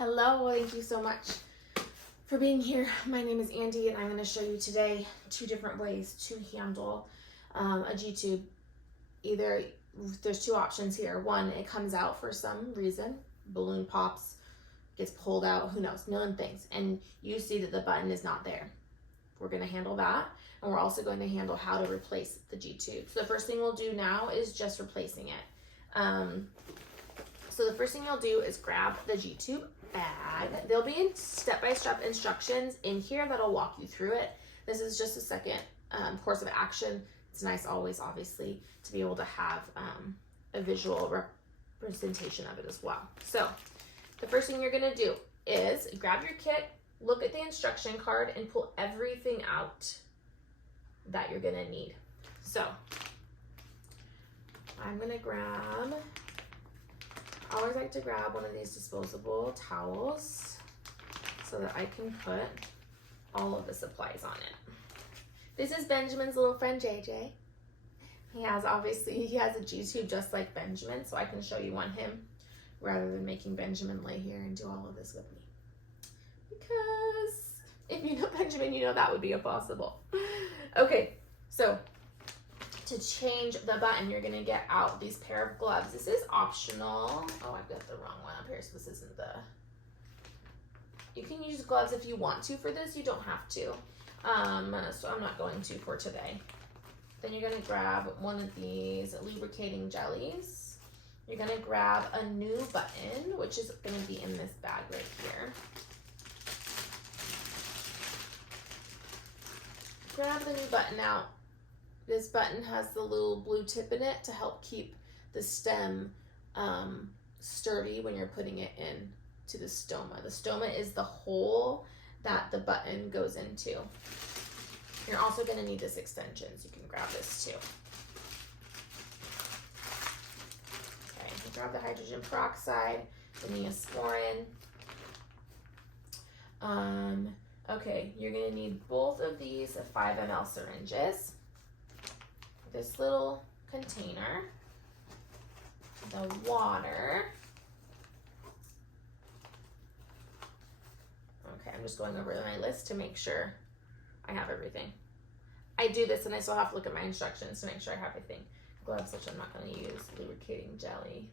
Hello, thank you so much for being here. My name is Andy and I'm going to show you today 2 different ways to handle a G-tube. Either there's 2 options here. One, it comes out for some reason, balloon pops, gets pulled out, who knows, million things, and you see that the button is not there. We're going to handle that, and we're also going to handle how to replace the G-tube. So the first thing we'll do now is just replacing it. So the first thing you'll do is grab the G-tube bag. There'll be step-by-step instructions in here that'll walk you through it. This is just a second course of action. It's nice always, obviously, to be able to have a visual representation of it as well. So the first thing you're gonna do is grab your kit, look at the instruction card, and pull everything out that you're gonna need. So I'm gonna grab, I always like to grab one of these disposable towels so that I can put all of the supplies on it. This is Benjamin's little friend JJ. He has a G-tube just like Benjamin, so I can show you on him rather than making Benjamin lay here and do all of this with me. Because if you know Benjamin, you know that would be impossible. Okay, so to change the button, you're gonna get out these pair of gloves. This is optional. Oh, I've got the wrong one up here, so this isn't the... You can use gloves if you want to for this, you don't have to. So I'm not going to for today. Then you're gonna grab one of these lubricating jellies. You're gonna grab a new button, which is gonna be in this bag right here. Grab the new button out. This button has the little blue tip in it to help keep the stem sturdy when you're putting it in to the stoma. The stoma is the hole that the button goes into. You're also going to need this extension, so you can grab this too. Okay, you grab the hydrogen peroxide, the neosporin. Okay, you're going to need both of these 5 ml syringes. This little container, the water. Okay, I'm just going over my list to make sure I have everything. I do this and I still have to look at my instructions to make sure I have everything. Gloves, which I'm not going to use, lubricating jelly,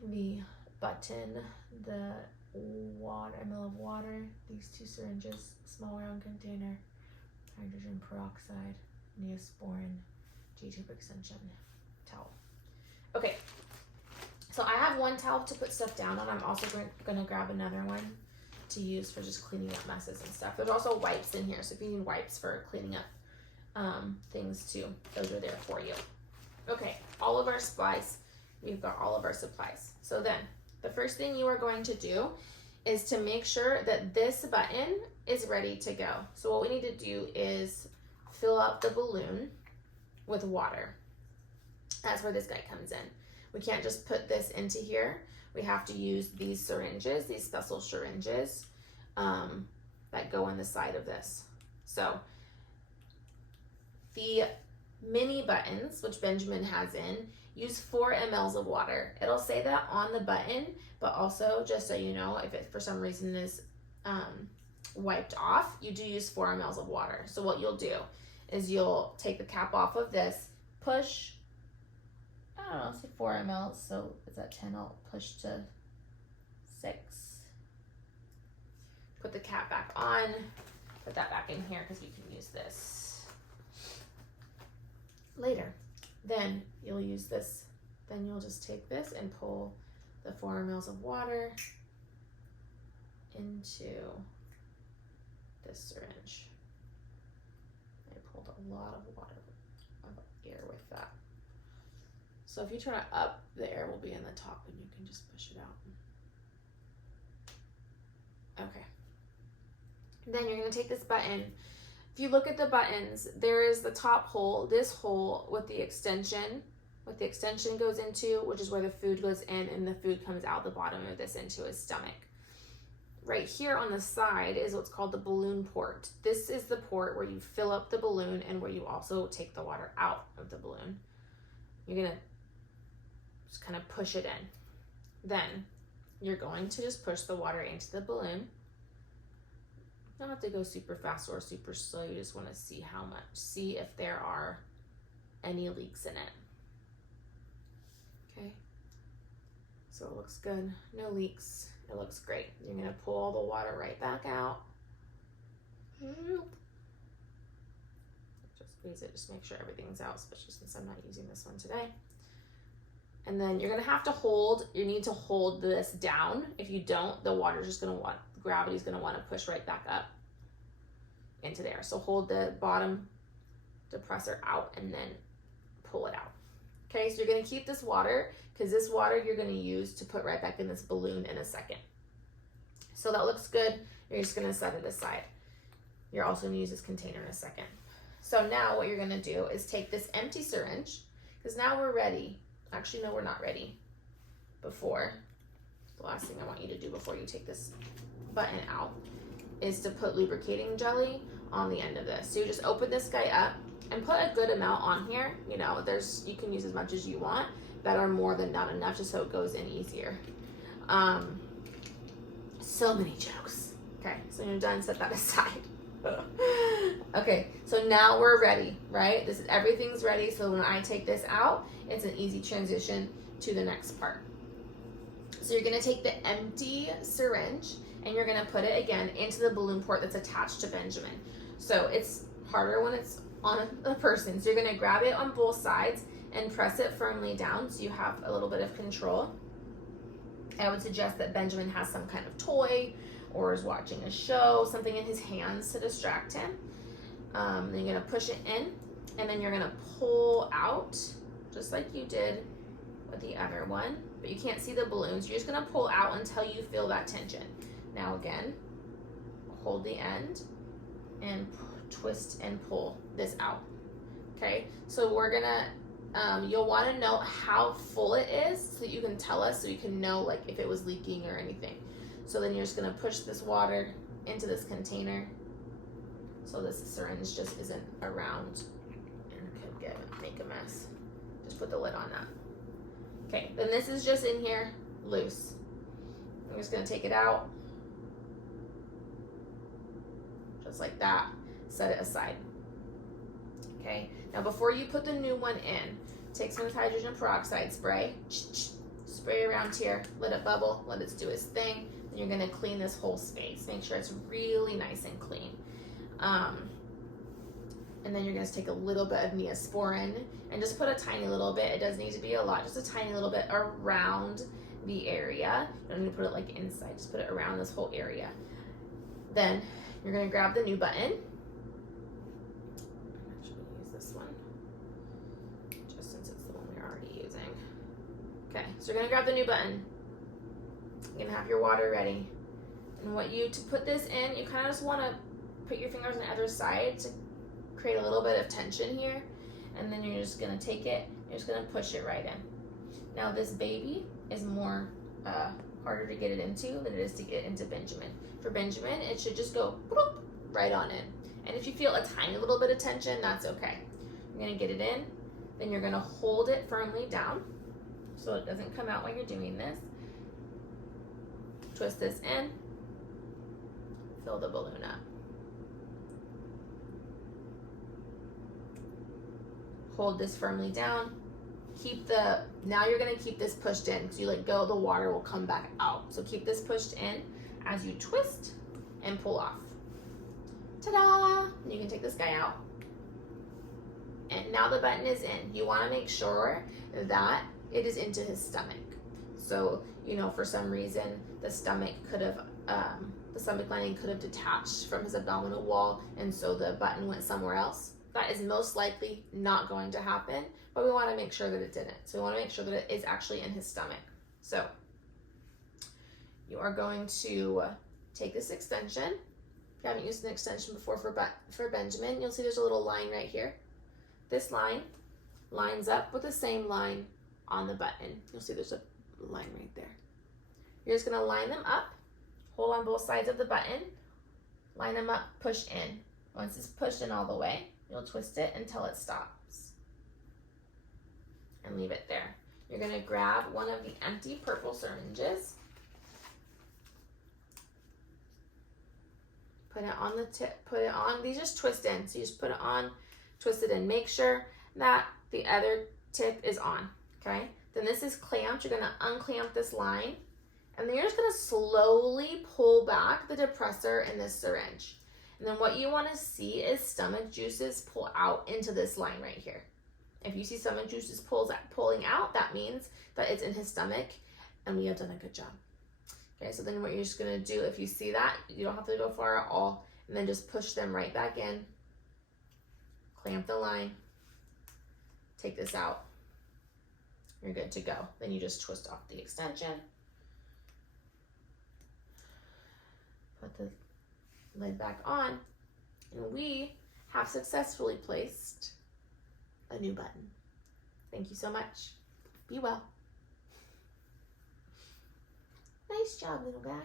the button, the water, ml of water, these 2 syringes, small round container, hydrogen peroxide, neosporin, G-tube extension, towel. Okay, so I have one towel to put stuff down on. I'm also going to grab another one to use for just cleaning up messes and stuff. There's also wipes in here, so if you need wipes for cleaning up things too, those are there for you. Okay, all of our supplies, we've got all of our supplies. So then, the first thing you are going to do is to make sure that this button is ready to go. So what we need to do is fill up the balloon with water. That's where this guy comes in. We can't just put this into here. We have to use these syringes, these special syringes that go in the side of this. So the mini buttons, which Benjamin has in, use 4 mLs of water. It'll say that on the button, but also just so you know, if it for some reason is wiped off, you do use 4 mLs of water. So what you'll do is you'll take the cap off of this, push, I don't know, say 4 mLs, so it's at 10, I'll push to 6. Put the cap back on, put that back in here because you can use this later. Then you'll use this, then you'll just take this and pull the 4 mLs of water into this syringe. I pulled a lot of water of air with that. So if you turn it up, the air will be in the top and you can just push it out. Okay. Then you're gonna take this button. If you look at the buttons, there is the top hole, this hole with the extension, what the extension goes into, which is where the food goes in and the food comes out the bottom of this into his stomach. Right here on the side is what's called the balloon port. This is the port where you fill up the balloon and where you also take the water out of the balloon. You're gonna just kind of push it in. Then you're going to just push the water into the balloon. You don't have to go super fast or super slow. You just want to see how much, see if there are any leaks in it. Okay, so it looks good, no leaks, it looks great. You're gonna pull all the water right back out. Just squeeze it, just make sure everything's out, especially since I'm not using this one today. And then you're gonna have to hold, you need to hold this down. If you don't, the water's just gonna gravity's gonna wanna push right back up into there. So hold the bottom depressor out and then pull it out. Okay, so you're gonna keep this water because this water you're gonna use to put right back in this balloon in a second. So that looks good. You're just gonna set it aside. You're also gonna use this container in a second. So now what you're gonna do is take this empty syringe, because now we're ready. Actually, no, we're not ready. Before, the last thing I want you to do before you take this button out is to put lubricating jelly on the end of this. So you just open this guy up and put a good amount on here. You know, you can use as much as you want. That are more than not enough, just so it goes in easier. So many jokes. Okay, so when you're done, set that aside. Okay, so now we're ready, right? Everything's ready, so when I take this out, it's an easy transition to the next part. So you're gonna take the empty syringe and you're gonna put it again into the balloon port that's attached to Benjamin. So it's harder when it's on a person. So you're gonna grab it on both sides and press it firmly down so you have a little bit of control. I would suggest that Benjamin has some kind of toy or is watching a show, something in his hands to distract him. Then you're gonna push it in and then you're gonna pull out just like you did with the other one, but you can't see the balloons. You're just gonna pull out until you feel that tension. Now again, hold the end and twist and pull this out. Okay, so we're gonna, you'll wanna know how full it is so that you can tell us, so you can know like if it was leaking or anything. So then you're just gonna push this water into this container so this syringe just isn't around and could make a mess. Just put the lid on that. Okay, then this is just in here loose. I'm just gonna take it out, just like that, set it aside. Okay, now before you put the new one in, take some hydrogen peroxide spray, spray around here, let it bubble, let it do its thing, and you're gonna clean this whole space. Make sure it's really nice and clean. And then you're gonna take a little bit of Neosporin and just put a tiny little bit, it doesn't need to be a lot, just a tiny little bit around the area. You don't need to put it like inside, just put it around this whole area. Then you're gonna grab the new button. I'm actually gonna use this one, just since it's the one we're already using. Okay, so you're gonna grab the new button. You're gonna have your water ready. And to put this in, you kind of just wanna put your fingers on the other side to create a little bit of tension here. And then you're just gonna take it, you're just gonna push it right in. Now this baby is more harder to get it into than it is to get into Benjamin. For Benjamin, it should just go bloop, right on in. And if you feel a tiny little bit of tension, that's okay. You're gonna get it in, then you're gonna hold it firmly down so it doesn't come out while you're doing this. Twist this in, fill the balloon up. Hold this firmly down. Now you're gonna keep this pushed in, because you let go, the water will come back out. So keep this pushed in as you twist and pull off. Ta-da! You can take this guy out. And now the button is in. You wanna make sure that it is into his stomach. So, you know, for some reason, the stomach lining could have detached from his abdominal wall, and so the button went somewhere else. That is most likely not going to happen, but we want to make sure that it didn't. So we want to make sure that it is actually in his stomach. So you are going to take this extension. If you haven't used an extension before for Benjamin, you'll see there's a little line right here. This line lines up with the same line on the button. You'll see there's a line right there. You're just going to line them up, hold on both sides of the button, line them up, push in. Once it's pushed in all the way, you'll twist it until it stops and leave it there. You're gonna grab one of the empty purple syringes Put it on the tip, put it on, these just twist in. So you just put it on, twist it in. Make sure that the other tip is on, okay? Then this is clamped. You're gonna unclamp this line, and then you're just gonna slowly pull back the depressor in this syringe. And then what you wanna see is stomach juices pull out into this line right here. If you see stomach juices pulling out, that means that it's in his stomach, and we have done a good job. Okay, so then what you're just gonna do, if you see that, you don't have to go far at all, and then just push them right back in, clamp the line, take this out, you're good to go. Then you just twist off the extension, put the lid back on, and we have successfully placed a new button. Thank you so much. Be well. Nice job, little guy.